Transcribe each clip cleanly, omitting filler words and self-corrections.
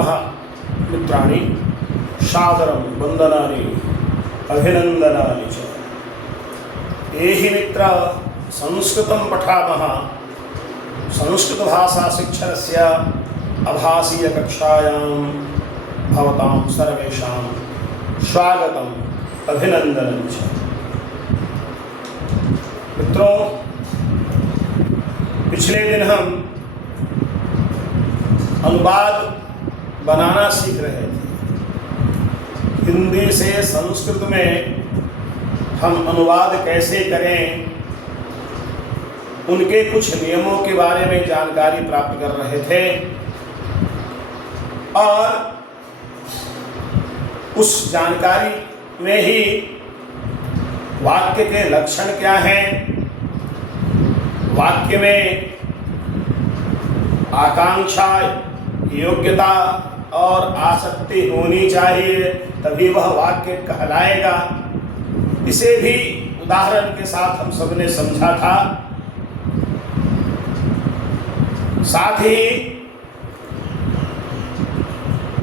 नमः मित्राणि सादरं वन्दनानि अभिनन्दनानि च। ये हि मित्र संस्कृतं पठामः संस्कृतभाषाशिक्षणस्य आभासीयकक्षायां भवतां सर्वेषां स्वागतम् अभिनन्दनं च। मित्रों, पिछले दिन हम अनुवाद बनाना सीख रहे थे। हिंदी से संस्कृत में हम अनुवाद कैसे करें, उनके कुछ नियमों के बारे में जानकारी प्राप्त कर रहे थे और उस जानकारी में ही वाक्य के लक्षण क्या हैं, वाक्य में आकांक्षा, योग्यता और आसक्ति होनी चाहिए, तभी वह वाक्य कहलाएगा। इसे भी उदाहरण के साथ हम सबने समझा था। साथ ही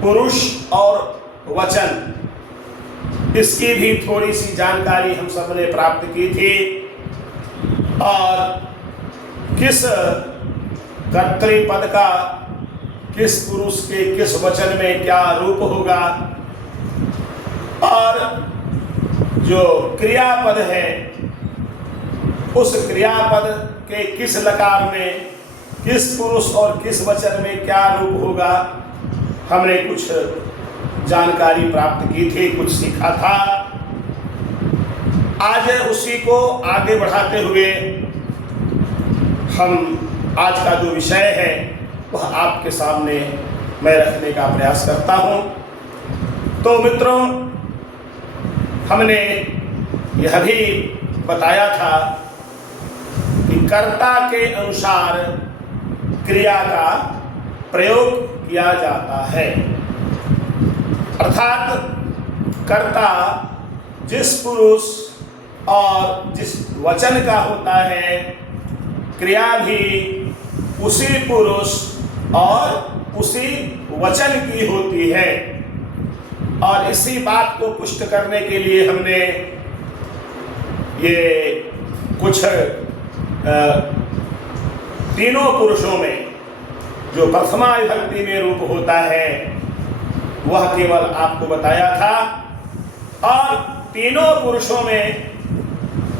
पुरुष और वचन, इसकी भी थोड़ी सी जानकारी हम सबने प्राप्त की थी और किस कर्तृपद का किस पुरुष के किस वचन में क्या रूप होगा और जो क्रियापद है उस क्रियापद के किस लकार में किस पुरुष और किस वचन में क्या रूप होगा, हमने कुछ जानकारी प्राप्त की थी, कुछ सीखा था। आज उसी को आगे बढ़ाते हुए हम आज का जो विषय है वह आपके सामने मैं रखने का प्रयास करता हूं। तो मित्रों, हमने यह भी बताया था कि कर्ता के अनुसार क्रिया का प्रयोग किया जाता है, अर्थात कर्ता जिस पुरुष और जिस वचन का होता है, क्रिया भी उसी पुरुष और उसी वचन की होती है। और इसी बात को पुष्ट करने के लिए हमने ये कुछ तीनों पुरुषों में जो प्रथमा विभक्ति में रूप होता है वह केवल आपको बताया था, और तीनों पुरुषों में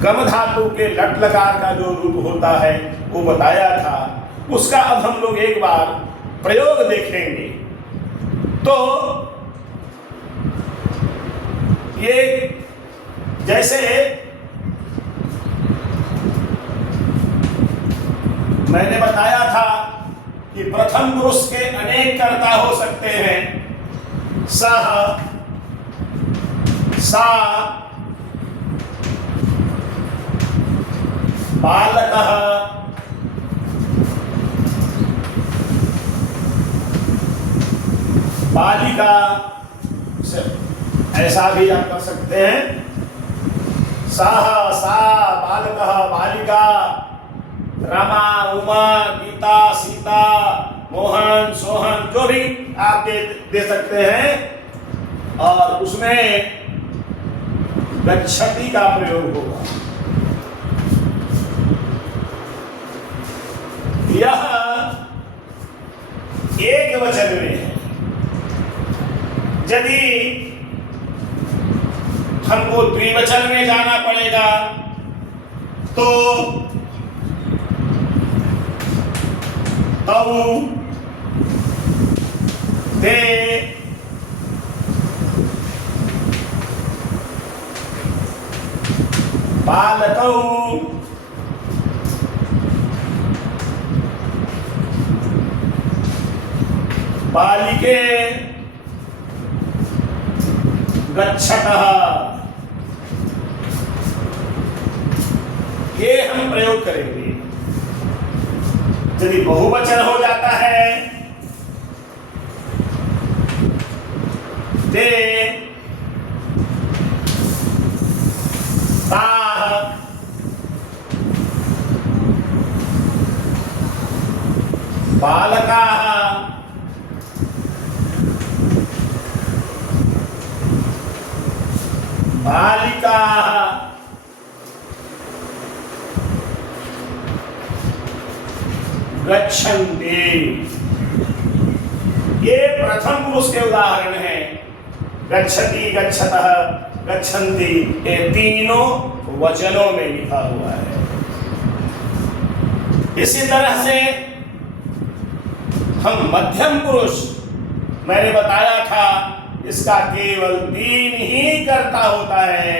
गम धातु के लट लकार का जो रूप होता है वो बताया था। उसका अब हम लोग एक बार प्रयोग देखेंगे। तो ये जैसे मैंने बताया था कि प्रथम पुरुष के अनेक कर्ता हो सकते हैं। सह, सा, बालकः, बालिका, ऐसा भी आप कर सकते हैं। सह, सा, बालकः, बालिका, रमा, उमा, गीता, सीता, मोहन, सोहन, जो भी आप दे सकते हैं। और उसमें गच्छति का प्रयोग होगा। यह एक वचन में है। यदि हमको द्विवचन में जाना पड़ेगा तो तौ, ते, बालकौ, बालिके, गच्छतः, ये हम प्रयोग करेंगे। यदि बहुवचन हो जाता है ते, ताः, बालकाः, बालिका गच्छन्ति। ये प्रथम पुरुष के उदाहरण हैं। गच्छति, गच्छतः, गच्छन्ति, ये तीनों वचनों में लिखा हुआ है। इसी तरह से हम मध्यम पुरुष, मैंने बताया था इसका केवल 3 ही कर्ता होता है।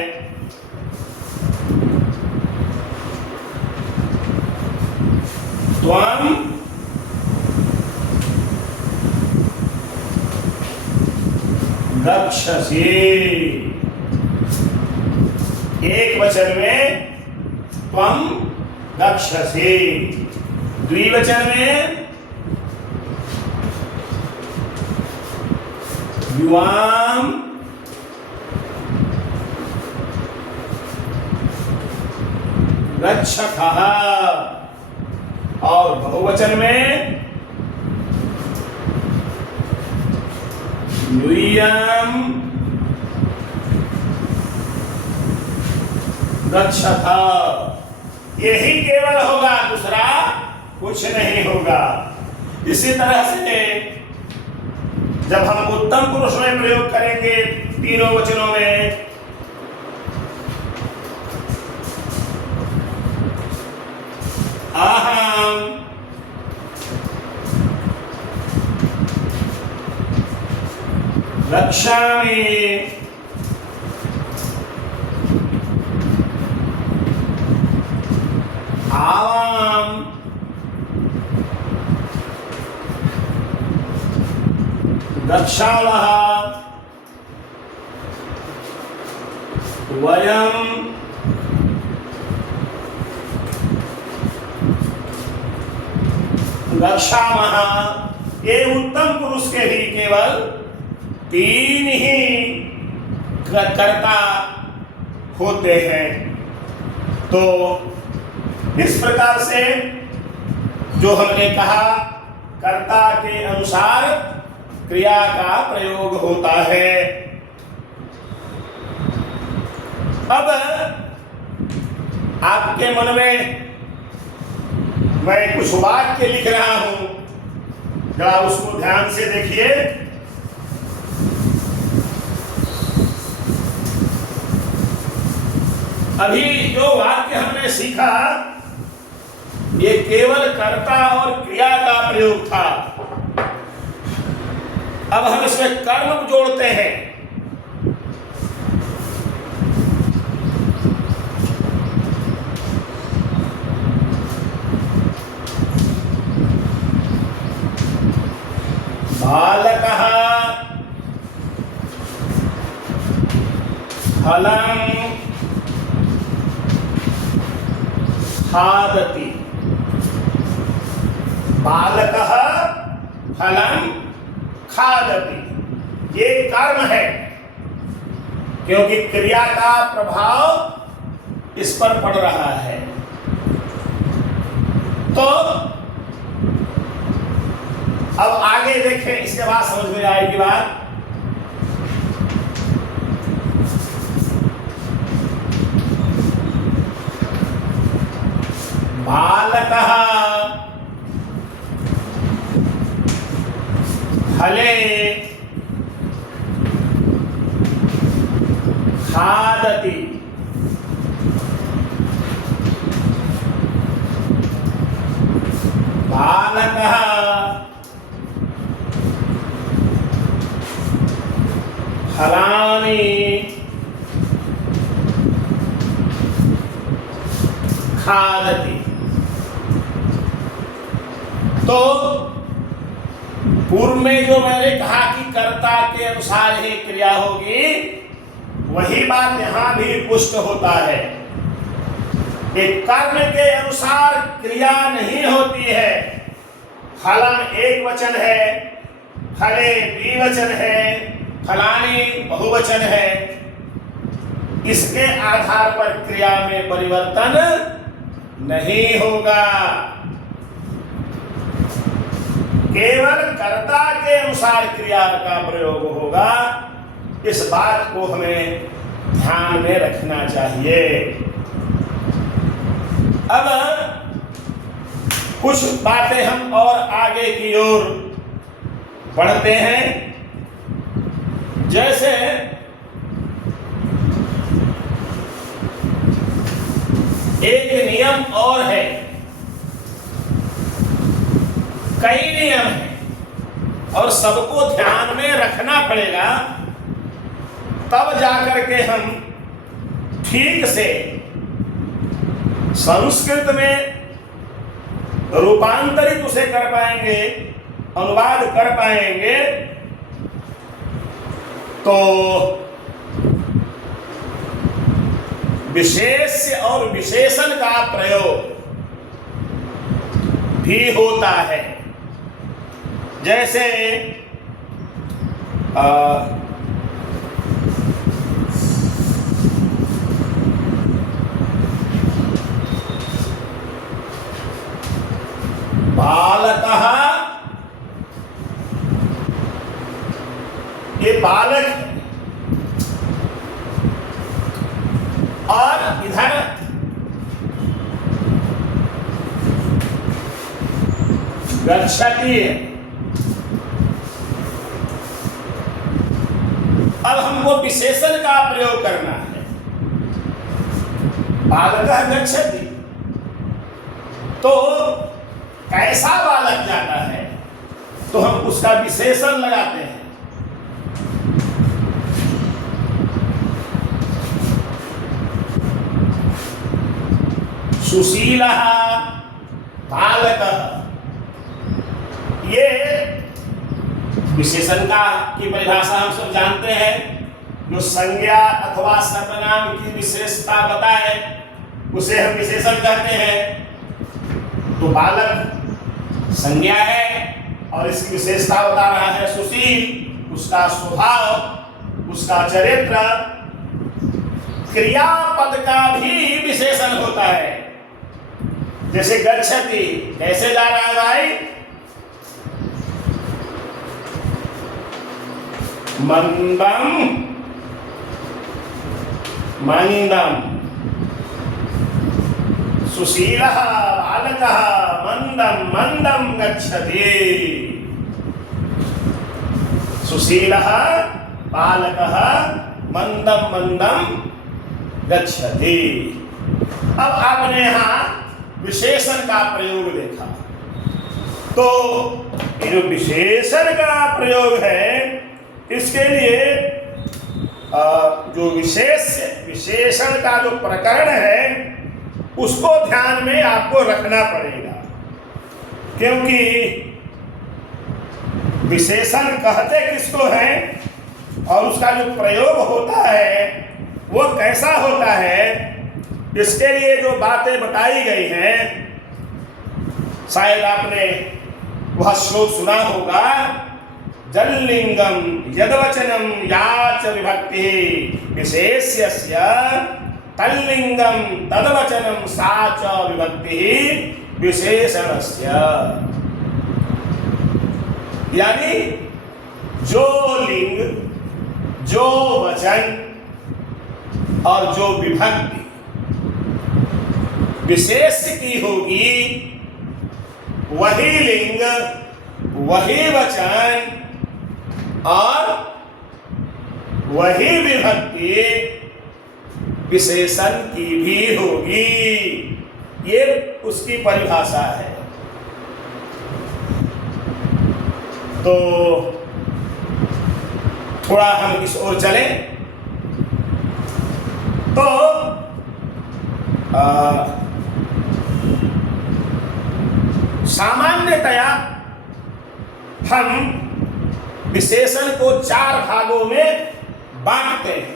त्वं, गच्छसि। एक वचन में त्वं गच्छसि, द्विवचन में युवाम गच्छतः, और बहुवचन में यूयम गच्छतः। यही केवल होगा, दूसरा कुछ नहीं होगा। इसी तरह से जब हम उत्तम पुरुष में प्रयोग करेंगे तीनों वचनों में, अहम गच्छामि, आवाम गच्छावः, वयं गच्छामः। ये उत्तम पुरुष के ही केवल 3 ही कर्ता होते हैं। तो इस प्रकार से जो हमने कहा, कर्ता के अनुसार क्रिया का प्रयोग होता है। अब आपके मन में मैं कुछ वाक्य लिख रहा हूं, जरा उसको ध्यान से देखिए। अभी जो वाक्य हमने सीखा, ये केवल कर्ता और क्रिया का प्रयोग था। अब हम इसमें कर्म जोड़ते हैं। बालकः फलं खादति। बालकः फलं खादति, ये कर्म है, क्योंकि क्रिया का प्रभाव इस पर पड़ रहा है। तो अब आगे देखें, इसके बाद समझ में आएगी बात। बालकः फले खादति। बालकः फलानि खादति। तो पूर्व में जो मैंने कहा कि कर्ता के अनुसार ही क्रिया होगी, वही बात यहां भी पुष्ट होता है कि कर्म के अनुसार क्रिया नहीं होती है। फलम एक वचन है, फले द्विवचन है, फलानी बहुवचन है। इसके आधार पर क्रिया में परिवर्तन नहीं होगा। केवल कर्ता के अनुसार क्रिया का प्रयोग होगा। इस बात को हमें ध्यान में रखना चाहिए। अब कुछ बातें हम और आगे की ओर बढ़ते हैं। जैसे एक नियम और है, कई नियम हैं और सबको ध्यान में रखना पड़ेगा, तब जाकर के हम ठीक से संस्कृत में रूपांतरित उसे कर पाएंगे, अनुवाद कर पाएंगे। तो विशेष्य और विशेषण का प्रयोग भी होता है। जैसे बालकः, ये बालक है, और इधर गच्छति है। अब हमको विशेषण का प्रयोग करना है। बालकः गच्छति, तो कैसा बालक जाता है, तो हम उसका विशेषण लगाते हैं। सुशीलः बालकः, ये विशेषण का की परिभाषा हम सब जानते हैं। जो संज्ञा अथवा सर्वनाम की विशेषता बताए उसे हम विशेषण कहते हैं। तो बालक संज्ञा है और इसकी विशेषता बता रहा है सुशील, उसका स्वभाव, उसका चरित्र। क्रियापद का भी विशेषण होता है। जैसे गच्छति, कैसे जा रहा है भाई? मंदम मंदम। सुशीलः बालकः मंदम मंदम गच्छति। सुशीलः बालकः मंदम मंदम गच्छति। अब आपने यहाँ विशेषण का प्रयोग देखा, तो ये जो विशेषण का प्रयोग है, इसके लिए जो विशेषण का जो प्रकरण है उसको ध्यान में आपको रखना पड़ेगा। क्योंकि विशेषण कहते किसको हैं और उसका जो प्रयोग होता है वो कैसा होता है, इसके लिए जो बातें बताई गई हैं, शायद आपने वह श्लोक सुना होगा। जल्लिंगम यद्वचनम याच विभक्ति विशेष्यस्य तल्लिंगम तद्वचनम साच विभक्ति विशेषणस्य। यानी जो लिंग, जो वचन और जो विभक्ति विशेष की होगी, वही लिंग, वही वचन और वही विभक्ति विशेषण की भी होगी। ये उसकी परिभाषा है। तो थोड़ा हम इस ओर चलें तो सामान्यतया हम विशेषण को 4 भागों में बांटते हैं।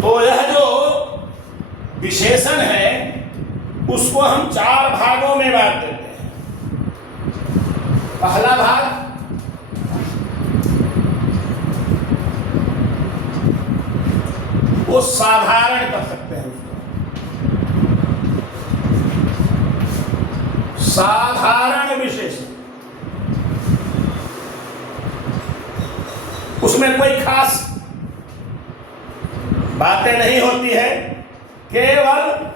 तो यह जो विशेषण है उसको हम 4 भागों में बांट देते हैं। पहला भाग वो साधारण कर सकते हैं, उसको साधारण विशेषण। उसमें कोई खास बातें नहीं होती है, केवल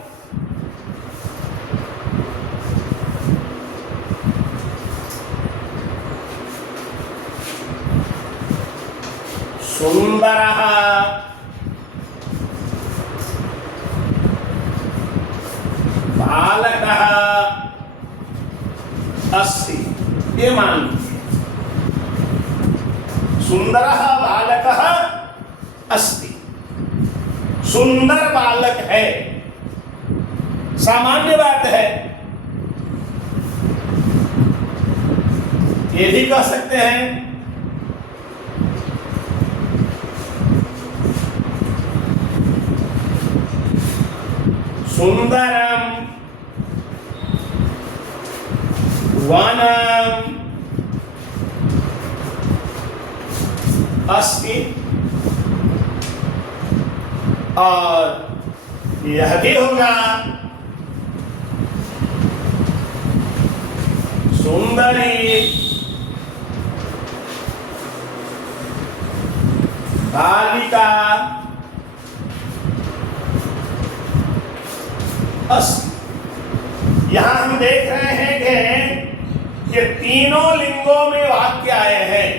सुंदरः बालकः अस्ति, ये मान लीजिए। सुंदरः बालकः अस्ति, सुंदर बालक है, सामान्य बात है। ये भी कह सकते हैं सुंदरम वनम अस्ति, और यह भी होगा सुंदरी बालिका अस्ति। यहां हम देख रहे हैं कि तीनों लिंगों में वाक्य आए हैं।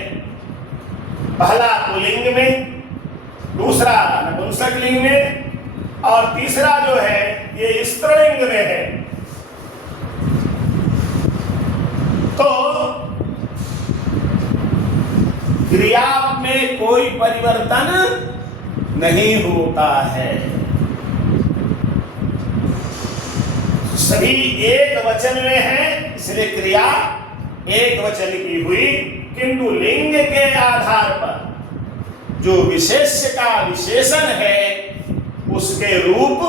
पहला पुल्लिंग में, दूसरा नपुंसक लिंग में, और तीसरा जो है ये स्त्रीलिंग में है। तो क्रिया में कोई परिवर्तन नहीं होता है, सभी एक वचन में है, इसलिए क्रिया एक वचन की हुई। किंतु लिंग के आधार पर जो विशेष्य का विशेषण है उसके रूप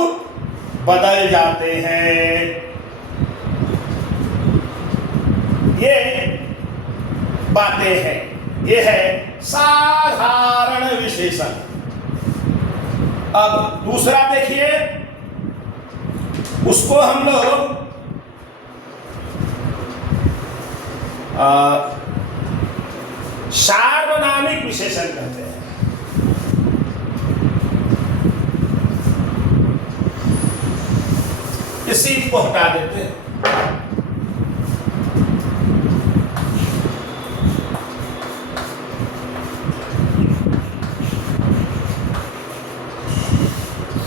बदल जाते हैं। ये बातें हैं, ये है साधारण विशेषण। अब दूसरा देखिए, उसको हम लोग सार्वनामिक विशेषण कहते हैं। इसी को हटा देते हैं।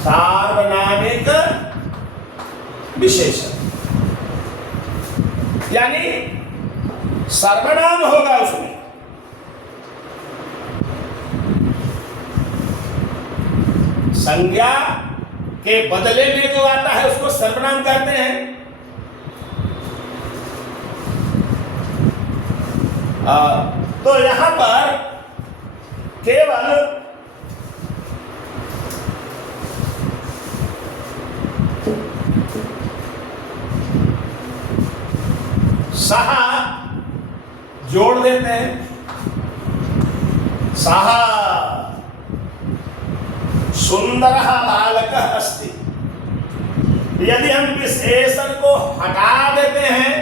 सार्वनामिक विशेषण यानी सर्वनाम होगा, उसमें संज्ञा के बदले में जो आता है उसको सर्वनाम कहते हैं। तो यहां पर केवल सहा जोड़ देते हैं। सहा सुंदरः बालकः अस्ति। यदि हम विशेषण को हटा देते हैं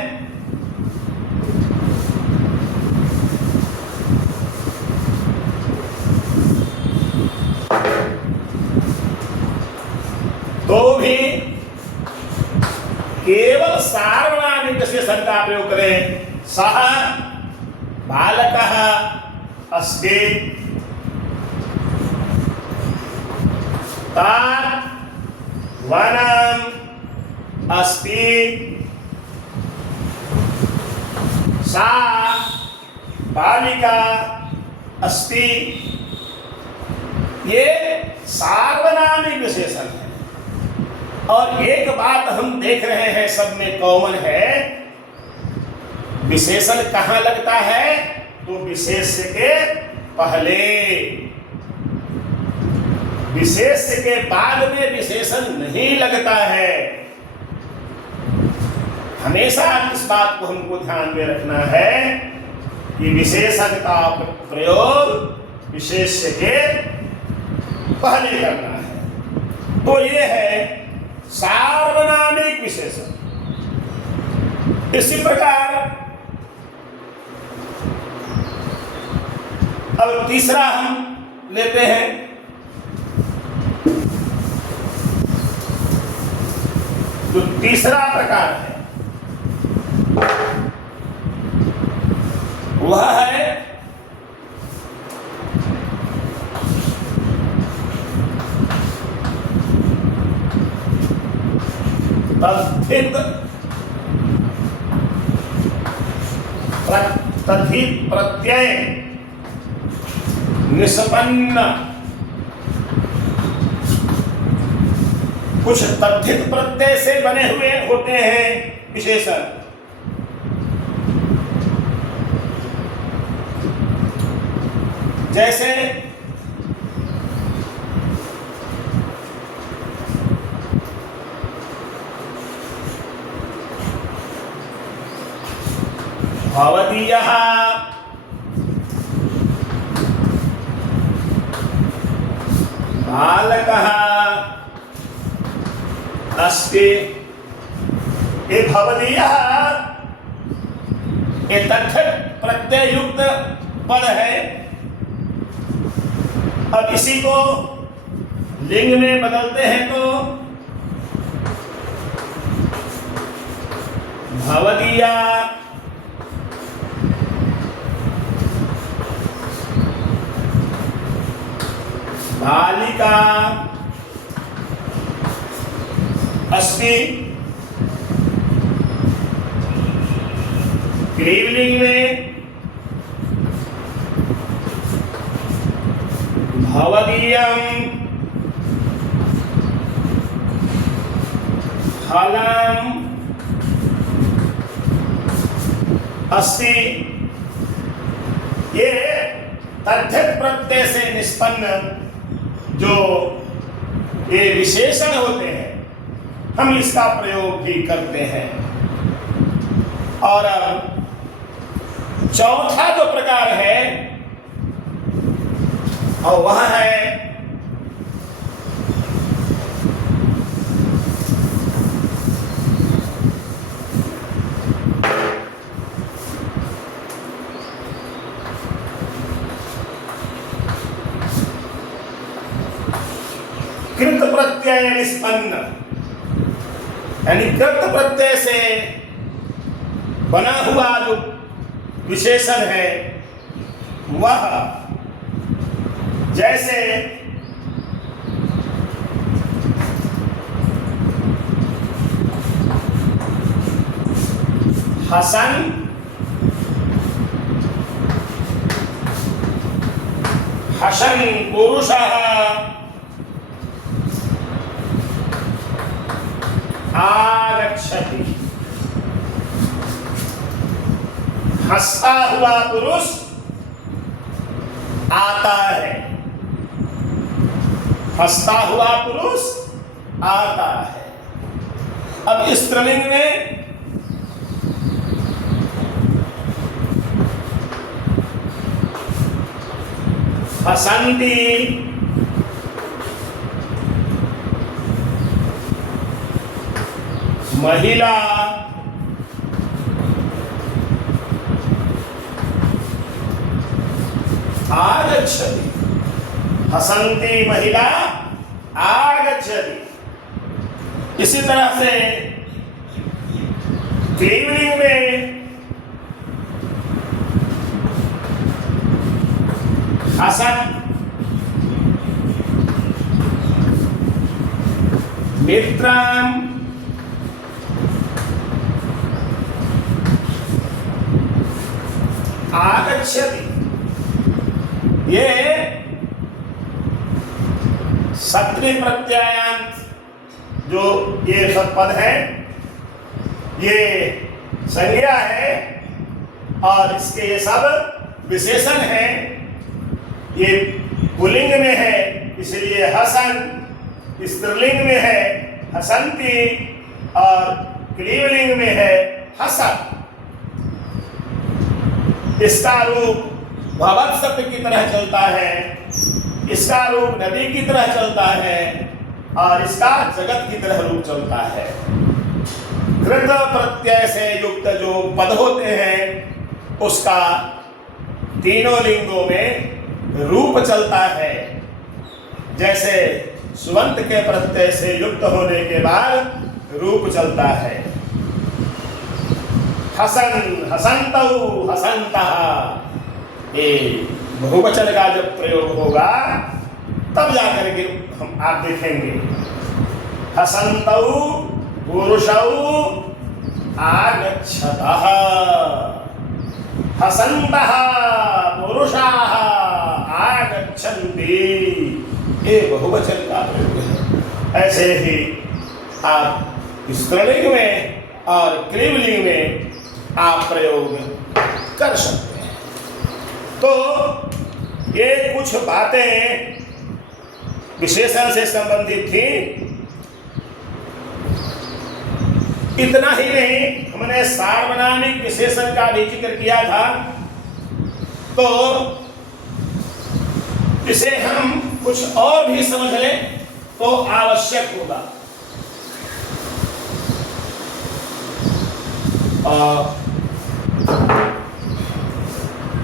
तो भी केवल सार्वनामिक विशेषण का प्रयोग करें। सः बालकः अस्ति, तत् वनम् अस्ति, सा बालिका अस्ति। ये सार्वनामिक विशेषण है। और एक बात हम देख रहे हैं, सब में कॉमन है, विशेषण कहां लगता है तो विशेष्य के पहले। विशेष के बाद में विशेषण नहीं लगता है। हमेशा इस बात को हमको ध्यान में रखना है कि विशेषण का प्रयोग विशेष्य के पहले करना है। तो ये है सार्वनामिक विशेषण। इसी प्रकार अब तीसरा हम लेते हैं जो तीसरा प्रकार है वह है तद्धित प्रत्यय निष्पन्न। कुछ तद्धित प्रत्यय से बने हुए होते हैं विशेषण। जैसे भवदीयः बालकः अस्ति। ये भवदीयः ये तद्धित प्रत्यय युक्त पद है। अब इसी को लिंग में बदलते हैं तो भवदीया बालिका अस्ति। स्त्रीलिंग में भवदीयं फलम् अस्ति। ये तद्धित प्रत्यय से निष्पन्न जो ये विशेषण होते हैं हम इसका प्रयोग भी करते हैं। और अब चौथा जो प्रकार है और वह है कृत प्रत्यय निष्पन्न। यानी कृत प्रत्यय से बना हुआ जो विशेषण है वह जैसे हसन हसन पुरुषः आगच्छति। हंसता हुआ पुरुष आता है। हंसता हुआ पुरुष आता है। अब स्त्रीलिंग में हसन्ति महिला आगच्छति। हसन्ति महिला आगच्छति। इसी तरह से स्त्रीलिंग में हसन मित्रं आगच्छति। ये सत्री प्रत्यायांत जो ये सत्पद है ये संज्ञा है और इसके ये सब विशेषण है। ये पुल्लिंग में है इसलिए हसन स्त्रीलिंग में है हसंती और क्लीवलिंग में है हसन। इसका रूप भवत शब्द की तरह चलता है, इसका रूप नदी की तरह चलता है और इसका जगत की तरह रूप चलता है। कृत प्रत्यय से युक्त जो पद होते हैं उसका तीनों लिंगों में रूप चलता है। जैसे सुबंत के प्रत्यय से युक्त होने के बाद रूप चलता है। हसन हसंतौ हसंतः, ये बहुवचन का जब प्रयोग होगा तब जाकर के हम आप देखेंगे। हसंतौ पुरुषौ आगच्छतः, हसन्तः पुरुषाः आगच्छन्ति, ये बहुवचन का प्रयोग है। ऐसे ही आप स्त्रीलिंग में और क्लीवलिंग में आप प्रयोग कर सकते हैं। तो ये कुछ बातें विशेषण से संबंधित थी। इतना ही नहीं, हमने सार्वनामिक विशेषण का भी जिक्र किया था, तो इसे हम कुछ और भी समझ लें तो आवश्यक होगा।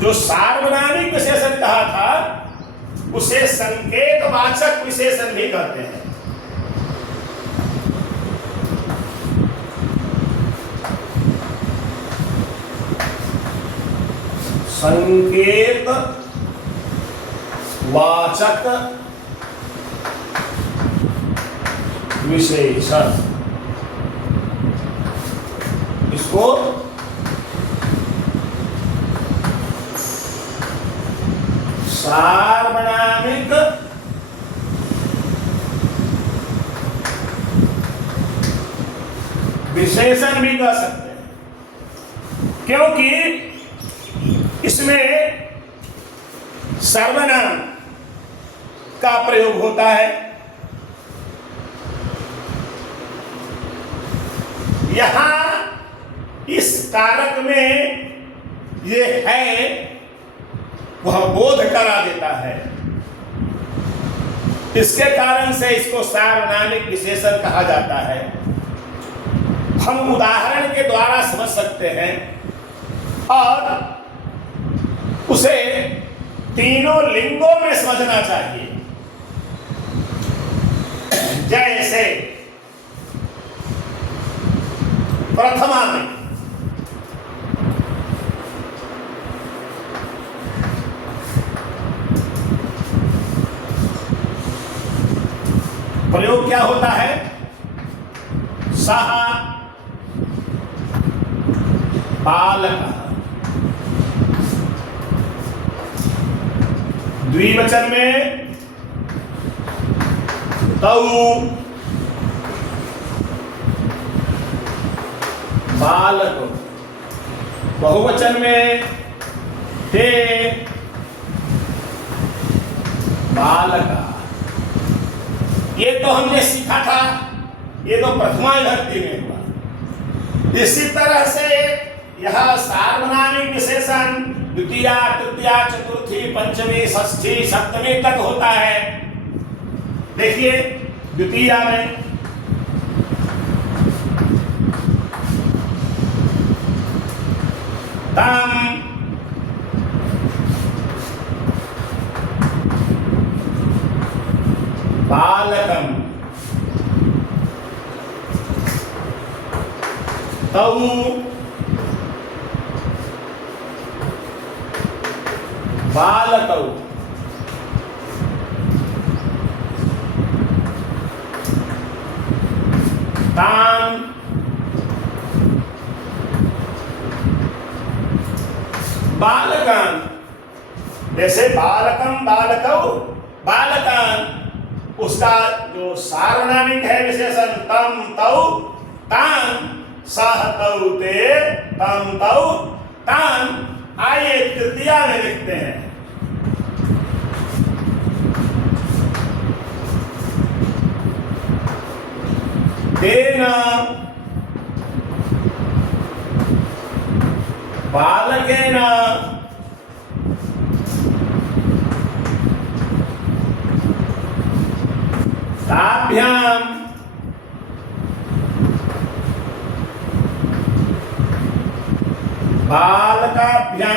जो सार्वनामिक विशेषण कहा था उसे संकेतवाचक विशेषण भी कहते हैं। संकेत वाचक विशेषण, इसको सार्वनामिक विशेषण भी कह सकते हैं, क्योंकि इसमें सर्वनाम का प्रयोग होता है। यहां इस कारक में ये है वह बोध करा देता है, इसके कारण से इसको सार्वनामिक विशेषण कहा जाता है। हम उदाहरण के द्वारा समझ सकते हैं और उसे तीनों लिंगों में समझना चाहिए। जैसे प्रथमा में प्रयोग क्या होता है? सह बालकः। द्विवचन में तौ बालक, बहुवचन में ते बालका। ये तो हमने सीखा था, ये तो प्रथमा विभक्ति में हुआ। इसी तरह से यह सार्वनामिक विशेषण द्वितीया तृतीया चतुर्थी पंचमी षष्ठी सप्तमी तक होता है। देखिए द्वितीया में तम बालकम, तौ बालकौ, तान बालकान। जैसे बालकम बालकौ बालकान, उसका जो सार्वनामिक है विशेषण तम तौ तान, सह तौ ते तम तौ तान। आइए तृतीया में लिखते हैं। बालकेन ताभ्यां बालकाभ्यां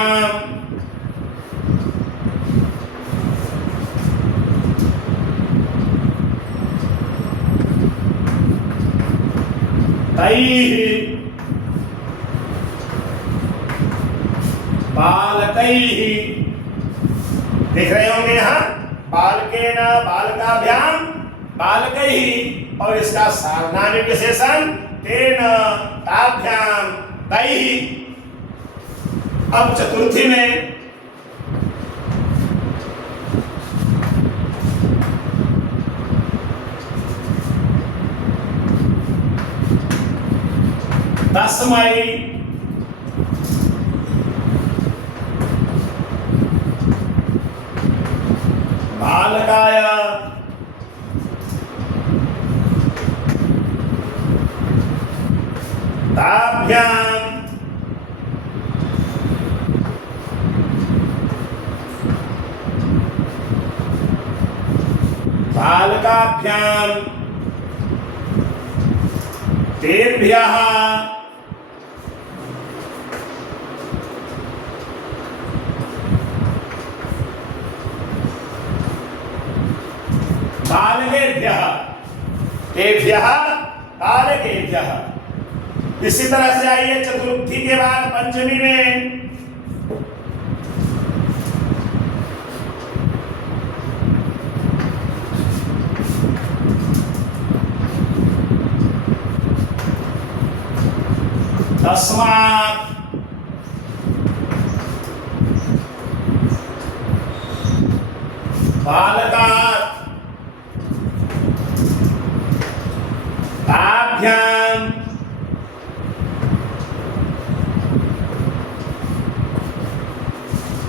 तैः बालकैः, देख रहे होंगे यहाँ बालकेन बालकाभ्यां बालकैः, और इसका सावधानी विशेषण तेन ताभ्यां तैः। अब चतुर्थी में तस्मै बालकाय ताभ्यां बालकाभ्यां तेभ्यः बालकेभ्यः तेभ्यः बालकेभ्यः। इसी तरह से आइए चतुर्थी के बाद पंचमी में तस्मात् बालकात् ताभ्यां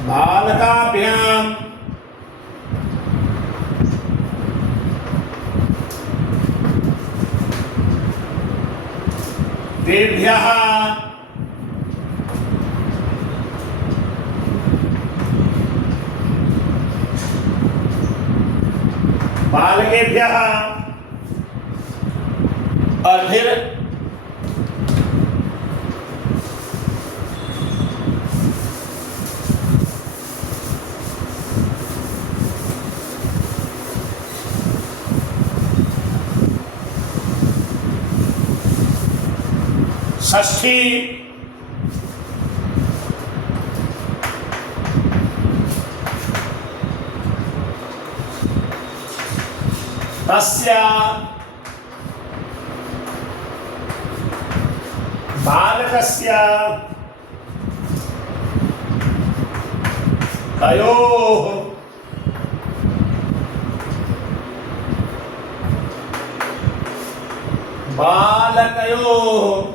बालकाभ्यां तेभ्यः बालकेभ्यः। और फिर षष्ठी तस्य बालकस्य तयोः बालकयोः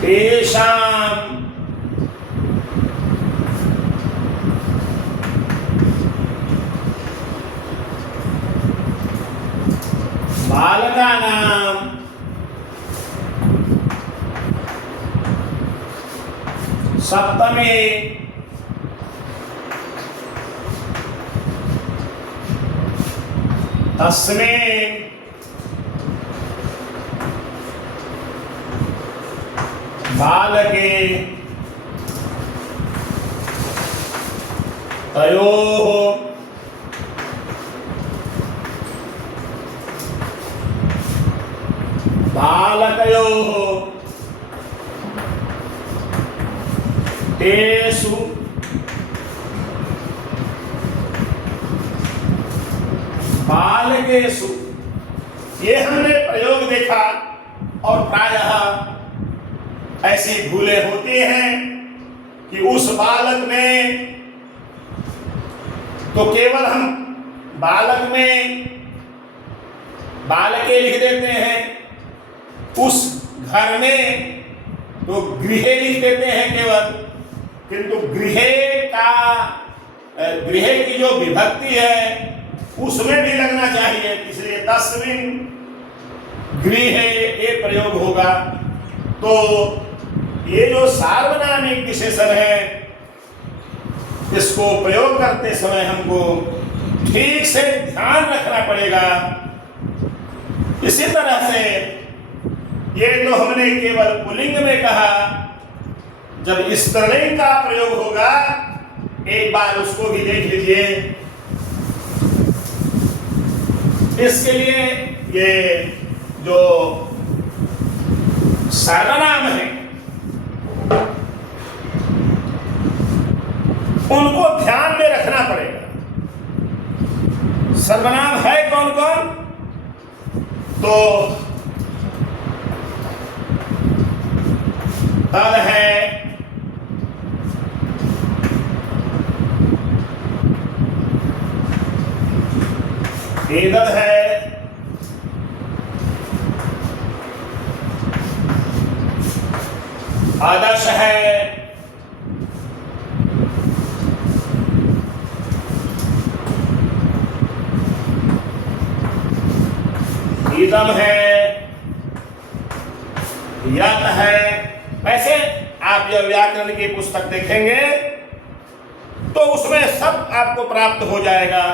तेषां बालकानां सप्तमी तस्मिन् बालके तयोः बालकयोः तेषु बालकेषु। ये हमने प्रयोग देखा और प्रायः ऐसी भूलें होती हैं कि उस बालक में तो केवल हम बालक में बालके लिख देते हैं, उस घर में तो गृह लिख देते हैं केवल, किंतु गृह की जो विभक्ति है उसमें भी लगना चाहिए, इसलिए तस्मिन् गृहे ये प्रयोग होगा। तो ये जो सार्वनामिक विशेषण है, इसको प्रयोग करते समय हमको ठीक से ध्यान रखना पड़ेगा। इसी तरह से ये तो हमने केवल पुल्लिंग में कहा, जब स्त्रीलिंग का प्रयोग होगा एक बार उसको भी देख लीजिए। इसके लिए ये जो सर्वनाम है उनको ध्यान में रखना पड़ेगा। सर्वनाम है कौन कौन? तो तद है, एतद् है, आदर्श है, इदम है, यत है। ऐसे आप जब व्याकरण की पुस्तक देखेंगे तो उसमें सब आपको प्राप्त हो जाएगा।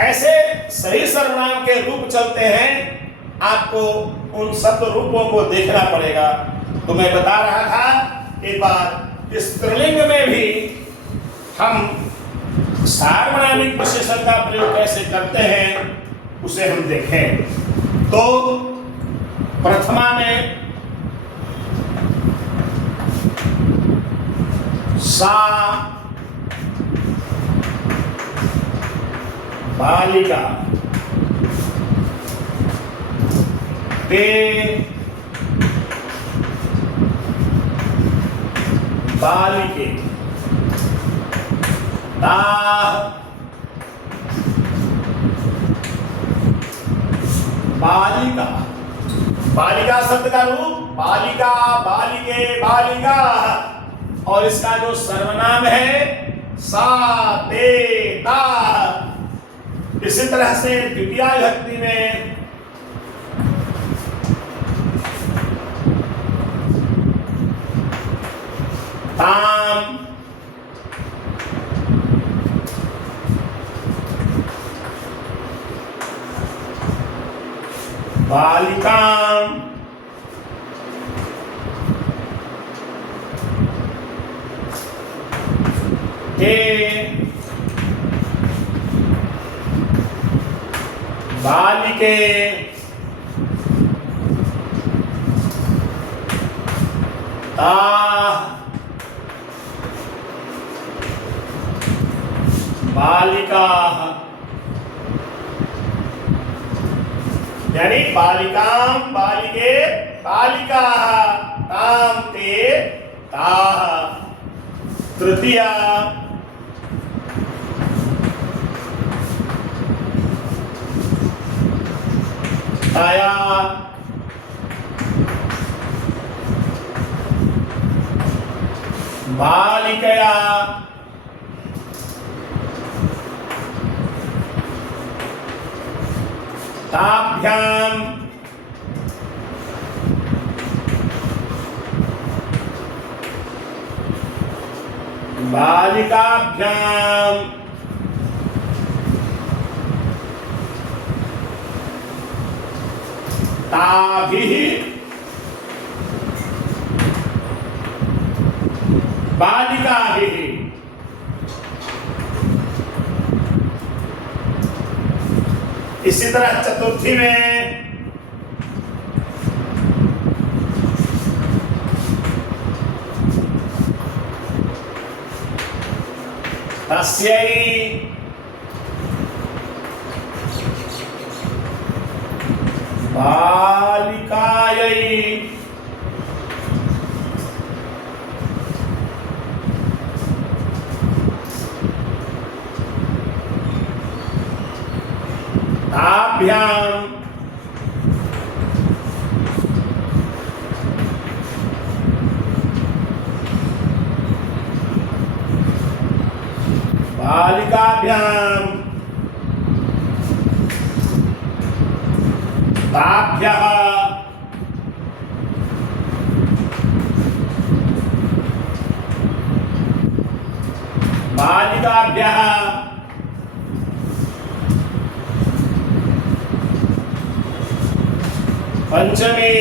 ऐसे सही सर्वनाम के रूप चलते हैं, आपको उन शब्द रूपों को देखना पड़ेगा। तो मैं बता रहा था एक बार, स्त्रीलिंग में भी हम सार्वनामिक विशेषण का प्रयोग कैसे करते हैं उसे हम देखें। तो प्रथमा में सा बालिका, ते बालिके, ता बालिका। बालिका शब्द का रूप बालिका, बालिके, बालिका, और इसका जो सर्वनाम है सा, ते, ता। इसी तरह से द्वितीय विभक्ति में ताम, बालिकाम, ते बालिके, ता बालिका। यानी बालिकाम, बालिके, बालिका, ताम, ते, ताः। तृतीया ताया, बालिकया, ताभ्याम, बालिकाभ्याम, ताभिः, बालिकाभिः। इसी तरह चतुर्थी में तस्यै, बालिकायै, ताभ्याम, बालिकाभ्याम, ताभ्यः बालिकाभ्यः पंचमे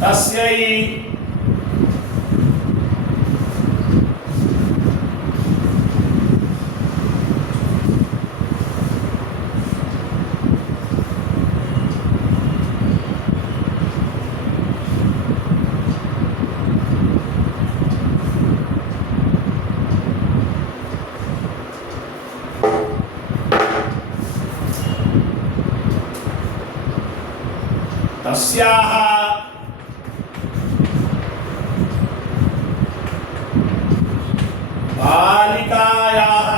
तस्यै तस्याः बालिकायाः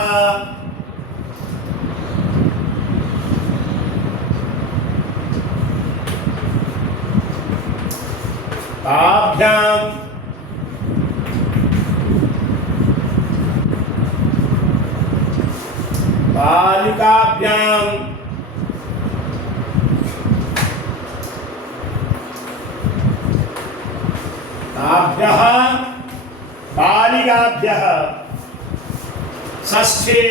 ताभ्यां बालिकाभ्यां ताभ्यः बालिकाभ्यः षष्ठे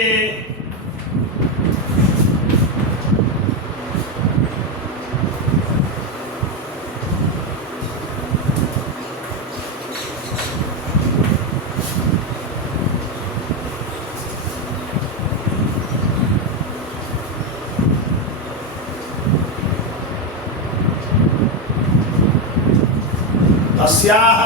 तस्याः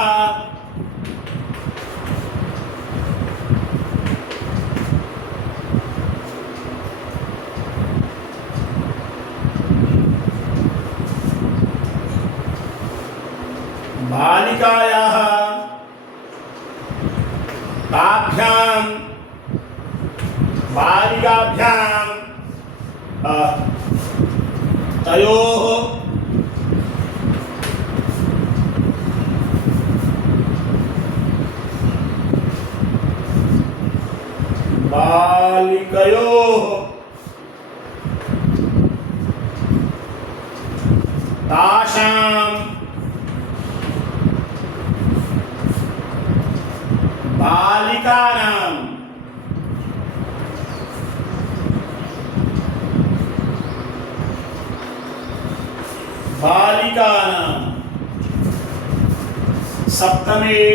बालिकायाः ताभ्यां बालिकाभ्यां तयोः बालिकयोः तासां बालिकानां सप्तमे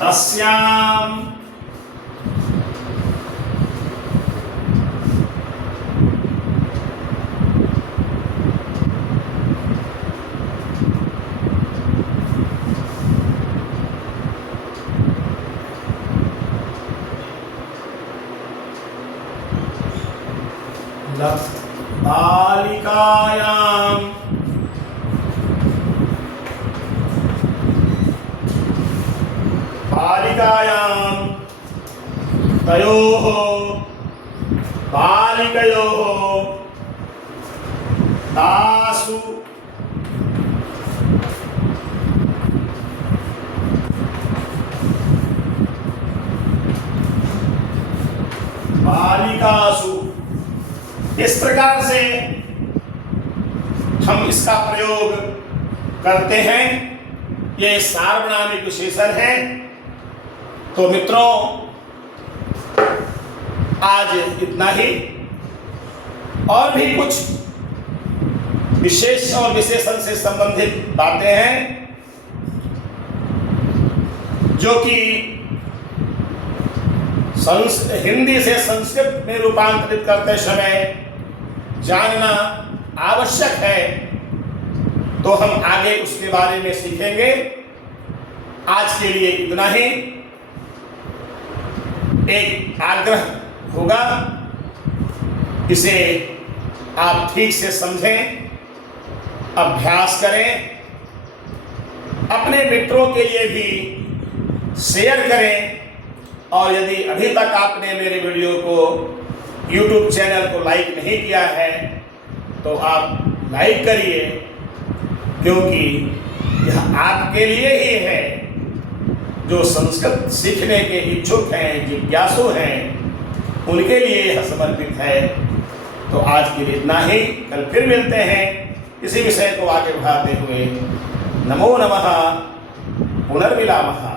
तस्यां बालिकायां तयोः बालिकयोः तासु बालिकासु। इस प्रकार से हम इसका प्रयोग करते हैं। ये सार्वनामिक विशेषण है। तो मित्रों, आज इतना ही। और भी कुछ विशेष और विशेषण से संबंधित बातें हैं जो कि हिंदी से संस्कृत में रूपांतरित करते समय जानना आवश्यक है। तो हम आगे उसके बारे में सीखेंगे। आज के लिए इतना ही। एक आग्रह होगा, इसे आप ठीक से समझें, अभ्यास करें, अपने मित्रों के लिए भी शेयर करें। और यदि अभी तक आपने मेरे वीडियो को YouTube चैनल को लाइक नहीं किया है तो आप लाइक करिए, क्योंकि यह आपके लिए ही है जो संस्कृत सीखने के इच्छुक हैं, जिज्ञासु हैं, उनके लिए यह समर्पित है। तो आज के लिए इतना ही, कल फिर मिलते हैं इसी विषय को आगे बढ़ाते हुए। नमो नमः, पुनर्मिलामः।